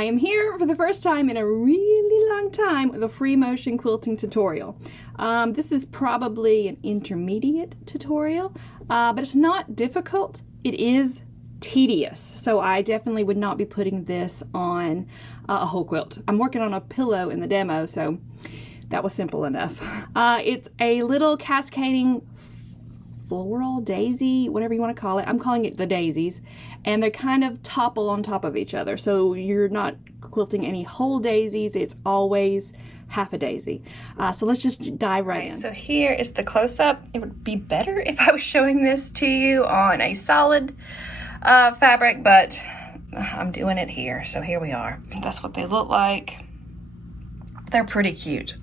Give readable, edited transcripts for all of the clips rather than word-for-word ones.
I am here for the first time in a really long time with a free motion quilting tutorial. This is probably an intermediate tutorial, but it's not difficult. It is tedious, so I definitely would not be putting this on a whole quilt. I'm working on a pillow in the demo, so that was simple enough. It's a little cascading floral daisy, whatever you want to call it. I'm calling it the daisies, and they're kind of topple on top of each other, so you're not quilting any whole daisies. It's always half a daisy. So let's just dive right in. So here is the close-up. It would be better if I was showing this to you on a solid fabric, but I'm doing it here, so here we are. That's what they look like. They're pretty cute.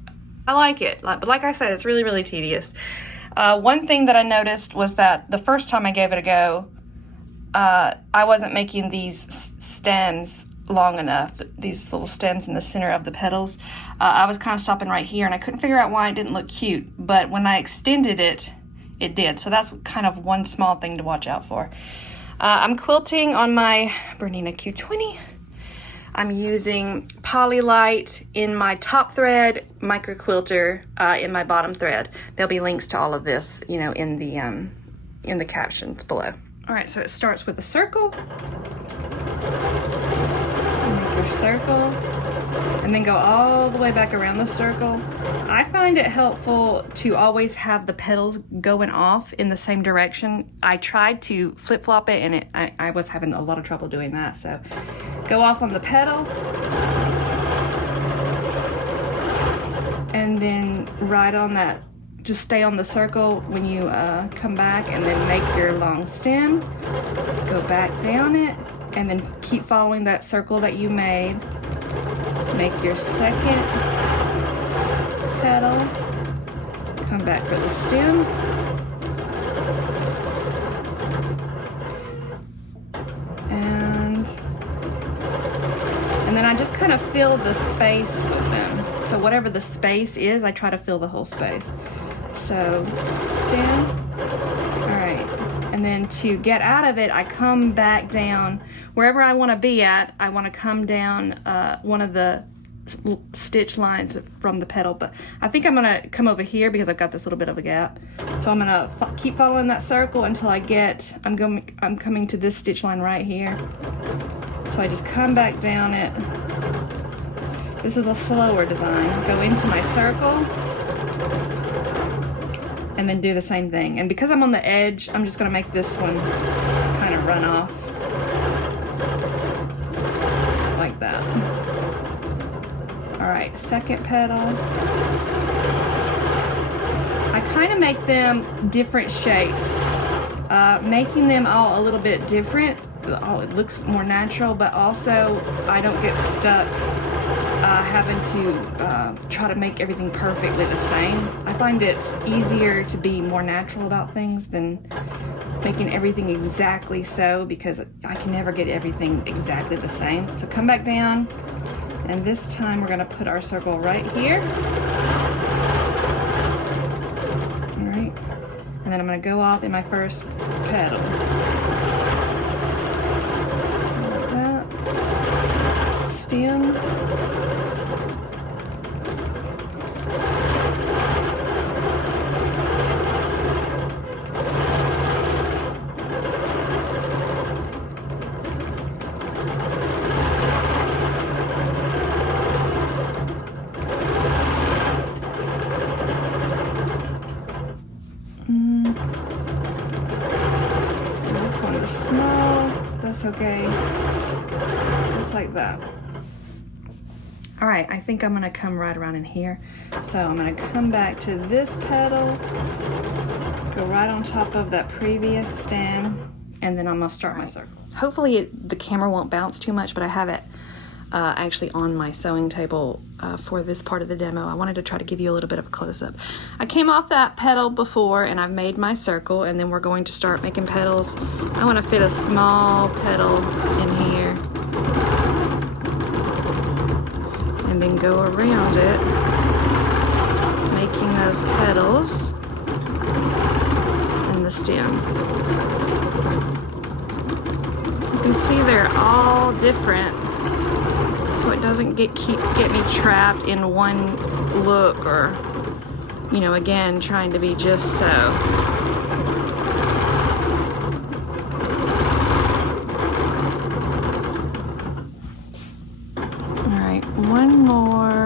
I like it, but like I said, it's really, really tedious. One thing that I noticed was that the first time I gave it a go, I wasn't making these stems long enough, these little stems in the center of the petals. I was kind of stopping right here, and I couldn't figure out why it didn't look cute, but when I extended it, it did. So that's kind of one small thing to watch out for. I'm quilting on my Bernina Q20. I'm using Polylight in my top thread, micro quilter in my bottom thread. There'll be links to all of this, you know, in the captions below. All right, so it starts with a circle. Make your circle, and then go all the way back around the circle. I find it helpful to always have the petals going off in the same direction. I tried to flip-flop it, and I was having a lot of trouble doing that. So go off on the petal, and then right on that, just stay on the circle when you come back, and then make your long stem, go back down it, and then keep following that circle that you made. Make your second petal, come back for the stem, and then I just kind of fill the space with them. So whatever the space is, I try to fill the whole space. So stem, all right, and then to get out of it, I come back down wherever I want to be at. I want to come down one of the stitch lines from the petal, but I think I'm gonna come over here because I've got this little bit of a gap. So I'm gonna keep following that circle until I get, I'm coming to this stitch line right here. So I just come back down it. This is a slower design. Go into my circle, and then do the same thing. And because I'm on the edge, I'm just gonna make this one kind of run off like that. All right, second petal. I kind of make them different shapes, making them all a little bit different. Oh, it looks more natural, but also I don't get stuck having to try to make everything perfectly the same. I find it easier to be more natural about things than making everything exactly so, because I can never get everything exactly the same. So come back down, and this time we're going to put our circle right here. All right, and then I'm going to go off in my first petal. Like that. Stem. Small, that's okay, just like that. All right, I think I'm gonna come right around in here. So I'm gonna come back to this petal, go right on top of that previous stem, and then I'm gonna start my circle. Hopefully the camera won't bounce too much, but I have it actually on my sewing table for this part of the demo. I wanted to try to give you a little bit of a close-up. I came off that petal before, and I've made my circle, and then we're going to start making petals. I want to fit a small petal in here, and then go around it, making those petals and the stems. You can see they're all different. so it doesn't get me trapped in one look, or, you know, again, trying to be just so. All right, one more.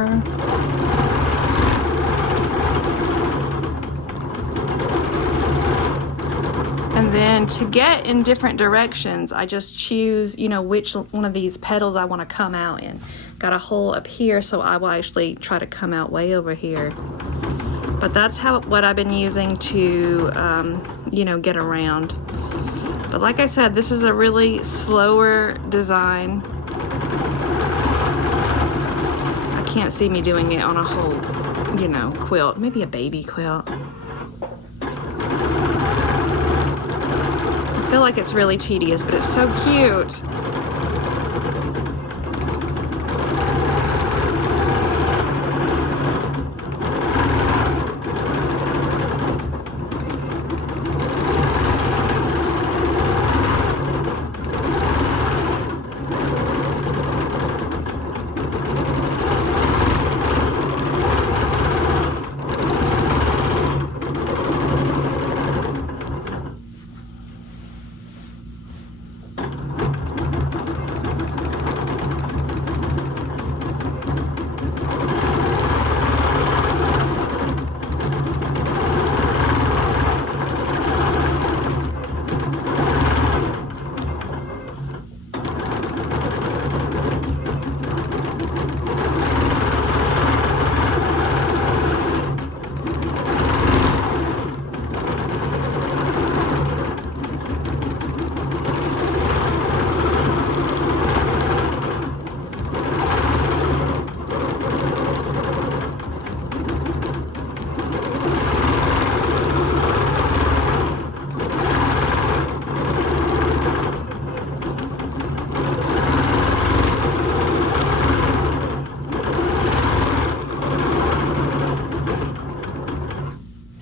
And then to get in different directions, I just choose, you know, which one of these petals I want to come out in. Got a hole up here, so I will actually try to come out way over here. But that's what I've been using to, you know, get around. But like I said, this is a really slower design. I can't see me doing it on a whole, you know, quilt. Maybe a baby quilt. I feel like it's really tedious, but it's so cute.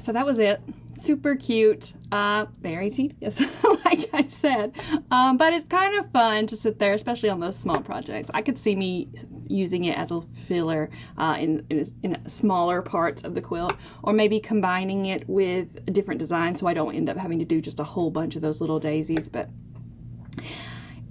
So that was it. Super cute, very tedious, like I said, but it's kind of fun to sit there, especially on those small projects. I could see me using it as a filler in smaller parts of the quilt, or maybe combining it with different designs so I don't end up having to do just a whole bunch of those little daisies. But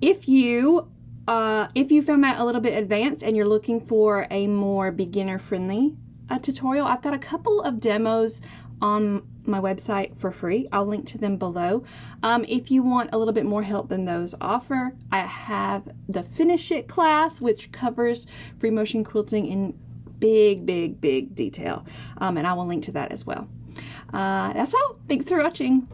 if you found that a little bit advanced and you're looking for a more beginner-friendly tutorial, I've got a couple of demos on my website for free. I'll link to them below. If you want a little bit more help than those offer, I have the Finish It class, which covers free motion quilting in big detail, and I will link to that as well. That's all. Thanks for watching.